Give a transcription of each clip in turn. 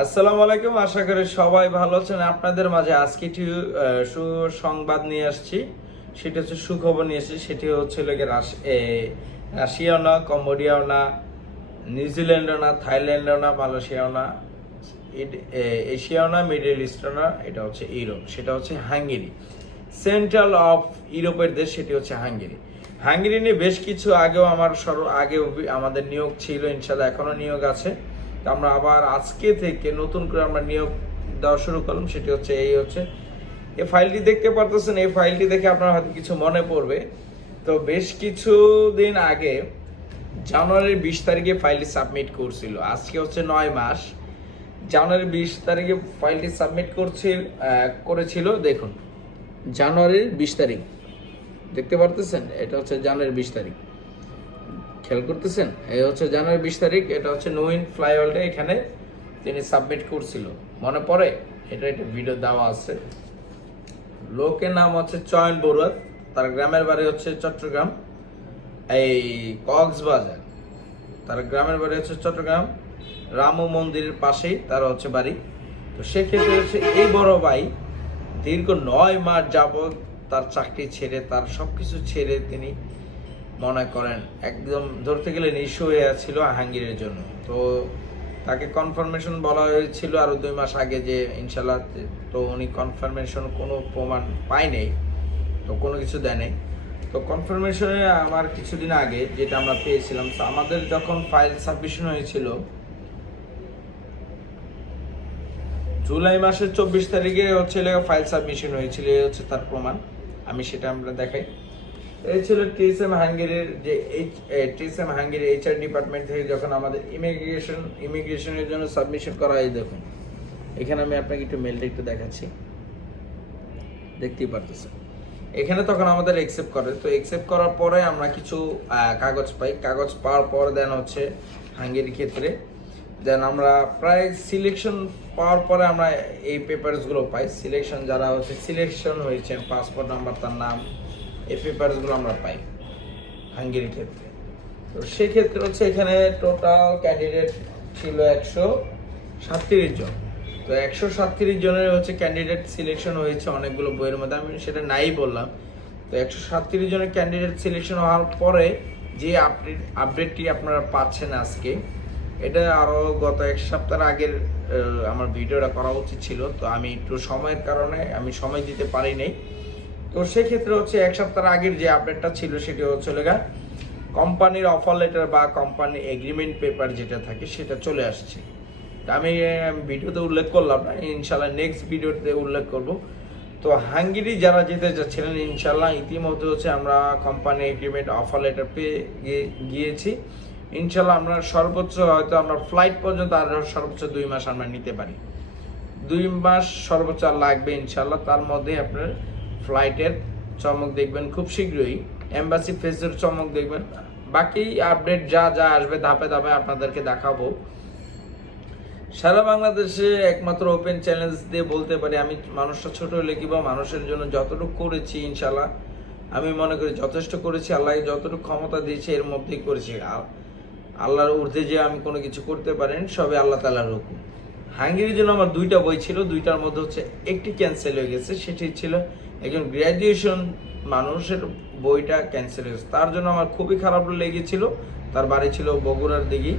আসসালামু আলাইকুম, আশা করি সবাই ভালো আছেন। আপনাদের মাঝে আজকে একটি সুসংবাদ নিয়ে আসছি। সেটা হচ্ছে সুখবর নিয়ে এসেছি সেটি হচ্ছে লোকে রাশিয়াও না কম্বোডিয়াও না নিউজিল্যান্ডও না থাইল্যান্ডও না মালয়েশিয়াও না এশিয়াও না মিডল ইস্টও না এটা হচ্ছে ইউরোপ, সেটা হচ্ছে হাঙ্গেরি। সেন্ট্রাল অফ ইউরোপের দেশ, সেটি হচ্ছে হাঙ্গেরি। হাঙ্গেরি নিয়ে বেশ কিছু আগেও আমার সর্ব আগে আমাদের নিয়োগ ছিল, ইনশাল্লাহ এখনও নিয়োগ আছে। তো আমরা আবার আজকে থেকে নতুন করে আমরা নিয়োগ দেওয়া শুরু করলাম, সেটি হচ্ছে এই হচ্ছে। এই ফাইলটি দেখতে পারতেছেন, এই ফাইলটি দেখে আপনার হয়তো কিছু মনে পড়বে। তো বেশ কিছু দিন আগে জানুয়ারির বিশ তারিখে ফাইলটি সাবমিট করছিল, আজকে হচ্ছে নয় মাস। জানুয়ারির বিশ তারিখে ফাইলটি সাবমিট করছিল করেছিল, দেখুন, জানুয়ারির বিশ তারিখ। দেখতে পারতেছেন? এটা হচ্ছে জানুয়ারির বিশ তারিখ। খেয়াল করতেছেন? এই হচ্ছে জানুয়ারি বিশ তারিখ, এটা হচ্ছে নোইন ফ্লাইওভারটা এখানে তিনি সাবমিট করছিল। মনে পড়ে? এটা একটা ভিডিও দেওয়া আছে। লোকের নাম হচ্ছে চয়ন বড়ুয়া তার গ্রামের বাড়ি হচ্ছে চট্টগ্রাম। এই কক্সবাজার, তার গ্রামের বাড়ি হচ্ছে চট্টগ্রাম। রাম মন্দিরের পাশেই তার হচ্ছে বাড়ি। তো সেক্ষেত্রে হচ্ছে এই বড় ভাই দীর্ঘ নয় মাস যাবৎ তার চাকরি ছেড়ে, তার সবকিছু ছেড়ে তিনি মনে করেন, একদম ধরতে গেলে নিঃস্ব হয়ে ছিল হাঙ্গিরের জন্য। তো তাকে কনফার্মেশন বলা হয়েছিল আরও দুই মাস আগে যে ইনশাল্লাহ তো উনি কনফার্মেশন কোনো প্রমাণ পায়নি তো কোনো কিছু দেয়নি তো কনফার্মেশনে আমার কিছুদিন আগে যেটা আমরা পেয়েছিলাম, তো আমাদের যখন ফাইল সাবমিশন হয়েছিল, জুলাই মাসের চব্বিশ তারিখে হচ্ছে ফাইল সাবমিশন হয়েছিল হচ্ছে তার প্রমাণ। আমি সেটা আমরা দেখাই। এই ছিল টিএসএম হাঙ্গেরির যে H TSM Hungary HR department থেকে যখন আমাদের ইমিগ্রেশন ইমিগ্রেশনের জন্য সাবমিশন করা হয়, দেখুন। এখানে আমি আপনাকে একটু মেলটা একটু দেখাচ্ছি। দেখতেই পারতেছেন। এখানে তখন আমাদের একসেপ্ট করে। তো একসেপ্ট করার পরে আমরা কিছু কাগজ পাই। কাগজ পাওয়ার পর দেন হচ্ছে হাঙ্গেরির ক্ষেত্রে। দেন আমরা প্রায় সিলেকশন পাওয়ার পরে আমরা এই পেপারসগুলো পাই। সিলেকশন যারা হচ্ছে সিলেকশন হয়েছেন পাসপোর্ট নাম্বার তার নাম এই পেপারসগুলো আমরা পাই হাঙ্গেরির ক্ষেত্রে। তো সেক্ষেত্রে হচ্ছে এখানে টোটাল ক্যান্ডিডেট ছিল একশো সাতত্রিশ জন। তো একশো সাতত্রিশ জনের হচ্ছে ক্যান্ডিডেট সিলেকশন হয়েছে অনেকগুলো বইয়ের মধ্যে। আমি সেটা নাই বললাম। তো একশো সাতত্রিশ জনের ক্যান্ডিডেট সিলেকশন হওয়ার পরে যে আপডেট, আপডেটটি আপনারা পাচ্ছেন আজকে, এটা আরও গত এক সপ্তাহ আগের আমার ভিডিওটা করা উচিত ছিল। তো আমি একটু সময়ের কারণে আমি সময় দিতে পারি নাই। তো সেক্ষেত্রে হচ্ছে এক সপ্তাহ আগের যে আপডেটটা ছিল সেটি হচ্ছে লেগা কোম্পানির অফার লেটার বা কোম্পানির এগ্রিমেন্ট পেপার যেটা থাকে সেটা চলে আসছে। তা আমি ভিডিওতে উল্লেখ করলাম না ইনশাল্লাহ নেক্সট ভিডিওতে উল্লেখ করব। তো হাঙ্গেরি যারা যেতে যাচ্ছিলেন ইনশাল্লাহ ইতিমধ্যে হচ্ছে আমরা কোম্পানি এগ্রিমেন্ট অফার লেটার পেয়ে গিয়ে- গিয়েছি। ইনশাল্লাহ আমরা সর্বোচ্চ হয়তো আমরা ফ্লাইট পর্যন্ত আর সর্বোচ্চ দুই মাস আমরা নিতে পারি। দুই মাস সর্বোচ্চ লাগবে ইনশাল্লাহ তার মধ্যে আপনার ফ্লাইটের চমক দেখবেন খুব শীঘ্রই। এম্বাসি ফেসের চমক দেখবেন। বাকি আপডেট যা যা আসবে ধাপে ধাপে আপনাদেরকে দেখাবো। সারা বাংলাদেশে একমাত্র ওপেন চ্যালেঞ্জ দিয়ে বলতে পারি, আমি মানুষটা ছোট হলে কিংবা মানুষের জন্য যতটুকু করেছি ইনশাল্লাহ আমি মনে করি যথেষ্ট করেছি। আল্লাহ যতটুকু ক্ষমতা দিয়েছে, এর মধ্যেই করেছি। আল্লাহর ঊর্ধ্বে যে আমি কোনো কিছু করতে পারেন সবে আল্লাহ তালার হুকুম। হাঙ্গেরির জন্য আমার দুইটা বই ছিল, দুইটার মধ্যে হচ্ছে একটি ক্যান্সেল হয়ে গেছে, সেটি ছিল একজন গ্র্যাজুয়েশন মানুষের বইটা ক্যান্সেল হয়েছে। তার জন্য আমার খুবই খারাপ লেগেছিল। তার বাড়ি ছিল বগুড়ার দিকেই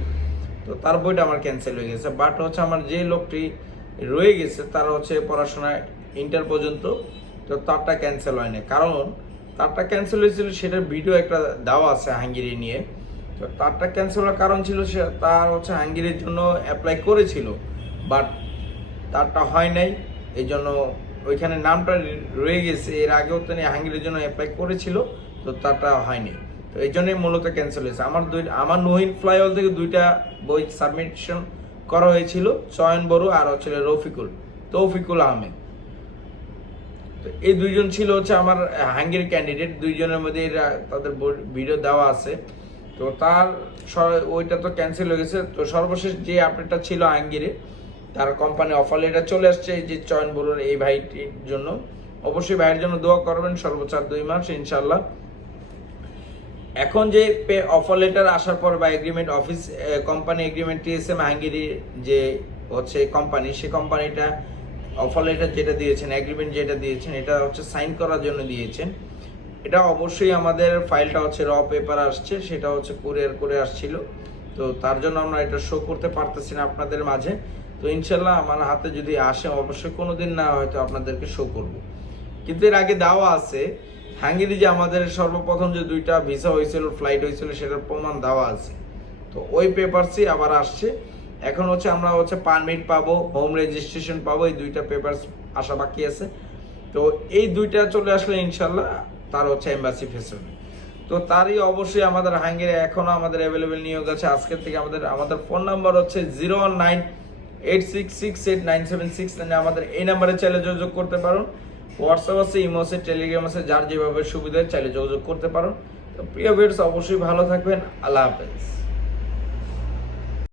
তো তার বইটা আমার ক্যান্সেল হয়ে গেছে। বাট হচ্ছে আমার যে লোকটি রয়ে গেছে, তার হচ্ছে পড়াশোনায় ইন্টার পর্যন্ত, তো তারটা ক্যান্সেল হয়নি। কারণ তারটা ক্যান্সেল হয়েছিল, সেটার ভিডিও একটা দেওয়া আছে হাঙ্গেরি নিয়ে। তো তারটা ক্যান্সেল হওয়ার কারণ ছিল, সে তার হচ্ছে হাঙ্গেরির জন্য অ্যাপ্লাই করেছিল। বাট তারটা হয় নাই এই জন্য ওইখানে নামটা রয়ে গেছে। এর আগেও তিনি হাঙ্গেরির জন্য অ্যাপ্লাই করেছিল, তো তাটা হয়নি। তো এই জন্যই মূলত ক্যান্সেল হয়েছে। আমার দুই, আমার নোহিন ফ্লাইওভার থেকে দুইটা বই সাবমিশন করা হয়েছিল, চয়ন বড়ু আর হচ্ছে রফিকুল, তৌফিকুল আহমেদ। তো এই দুইজন ছিল হচ্ছে আমার হাঙ্গেরি ক্যান্ডিডেট দুইজনের মধ্যে এরা তাদের ভিডিও দেওয়া আছে। তো তার ওইটা তো ক্যান্সেল হয়ে গেছে। তো সর্বশেষ যে আপডেটটা ছিল হাঙ্গেরি তার কোম্পানি অফার লেটার চলে আসছে, এই যে চয়ন বড়ুর এই ভাইটির জন্য। অবশ্যই ভাইয়ের জন্য দোয়া করবেন, সর্বোচ্চ দুই মাস ইনশাল্লাহ এখন যে পে অফার লেটার আসার পর বা agreement office company agreement TSM হাঙ্গেরির যে হচ্ছে কোম্পানি সে কোম্পানিটা অফার লেটার যেটা দিয়েছেন এগ্রিমেন্ট যেটা দিয়েছেন, এটা হচ্ছে সাইন করার জন্য দিয়েছেন। এটা অবশ্যই আমাদের ফাইলটা হচ্ছে র পেপার আসছে, সেটা হচ্ছে কুরিয়ার করে আসছিল। তো তার জন্য আমরা এটা শো করতে পারতেছি না আপনাদের মাঝে। তো ইনশাল্লাহ আমার হাতে যদি আসে, অবশ্যই কোনো দিন না হয়তো আপনাদেরকে শো করব। কিন্তু এর আগে দেওয়া আছে, হাঙ্গেরি যে আমাদের সর্বপ্রথম যে দুইটা ভিসা হয়েছিল ফ্লাইট হয়েছিল, সেটার প্রমাণ দেওয়া আছে। তো ওই পেপারসই আবার আসছে। এখন হচ্ছে আমরা হচ্ছে পারমিট পাবো হোম রেজিস্ট্রেশন পাবো, এই দুইটা পেপারস আসা বাকি আছে। তো এই দুইটা চলে আসলে ইনশাল্লাহ তার হচ্ছে এম্বাসি ফেসিলিটি তো তারই অবশ্যই আমাদের হাঙ্গেরি এখনও আমাদের অ্যাভেলেবেল নিয়োগ আছে। আজকের থেকে আমাদের আমাদের ফোন নাম্বার হচ্ছে zero one nine eight six six eight nine seven six আমাদের এই নাম্বারে চাইলে যোগাযোগ করতে পারুন। হোয়াটসঅ্যাপ আছে ইমো আছে টেলিগ্রাম আছে, যার যেভাবে সুবিধা চাইলে যোগাযোগ করতে পারুন। তো প্রিয় ভিডস অবশ্যই ভালো থাকবেন। আল্লাহ হাফেজ।